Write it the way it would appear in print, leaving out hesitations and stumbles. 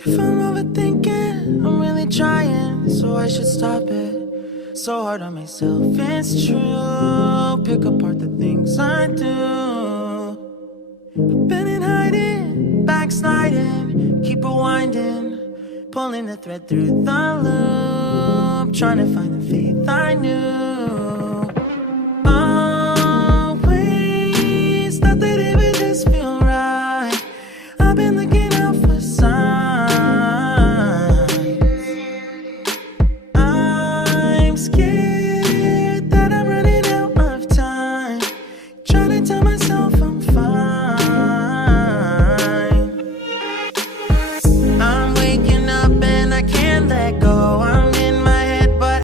If I'm overthinking, I'm really trying, so I should stop it. So hard on myself, it's true. Pick apart the things I do. I've been in hiding, backsliding, keep rewinding, pulling the thread through the loop, trying to find the faith I knew. Always thought that it would just feel right. I've been looking out for signs. I'm scared